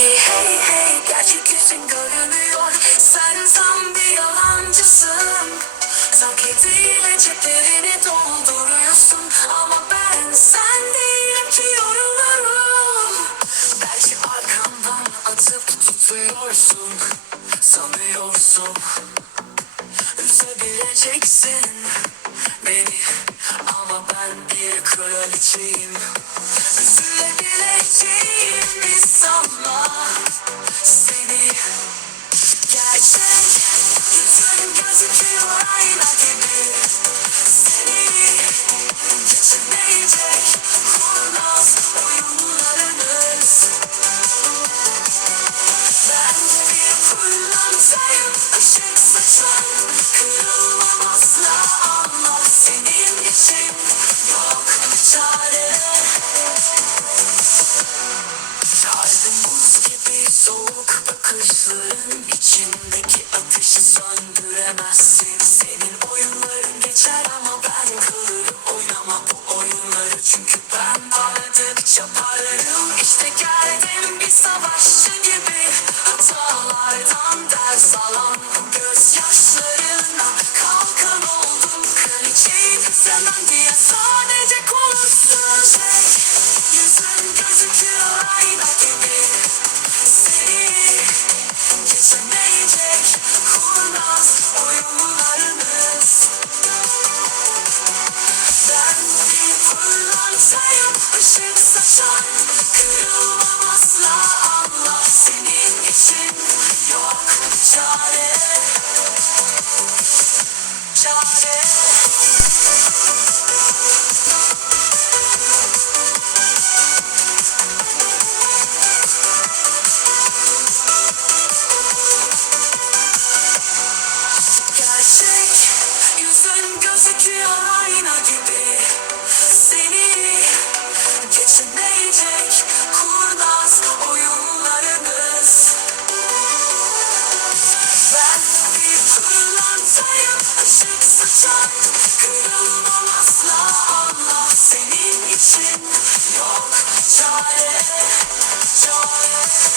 Hey hey hey gerçek yüzün görünüyor. Sen tam bir yalancısın. Taklitiyle ceplerini dolduruyorsun. Ama ben sen değilim ki yorulurum. Belki arkamdan atıp tutuyorsun. Sanıyorsun. Üzebileceksin beni. Ama ben bir kraliçeyim. Üzülebileceğim soğuk bakışların içindeki ateşi söndüremezsin parlarım İşte geldim bir savaşçı gibi. Hatalardan ders alan gözyaşlarına Kalkan oldum kraliçeyim sevmem diye sadece konuşsun. Şey Yüzün gözüküyor ayna gibi. Seni geçemeyecek senin için yok çare Çare Gerçek yüzün gözüküyor ayna gibi saçan Kırılmam asla anla senin için. Yok Çare, çare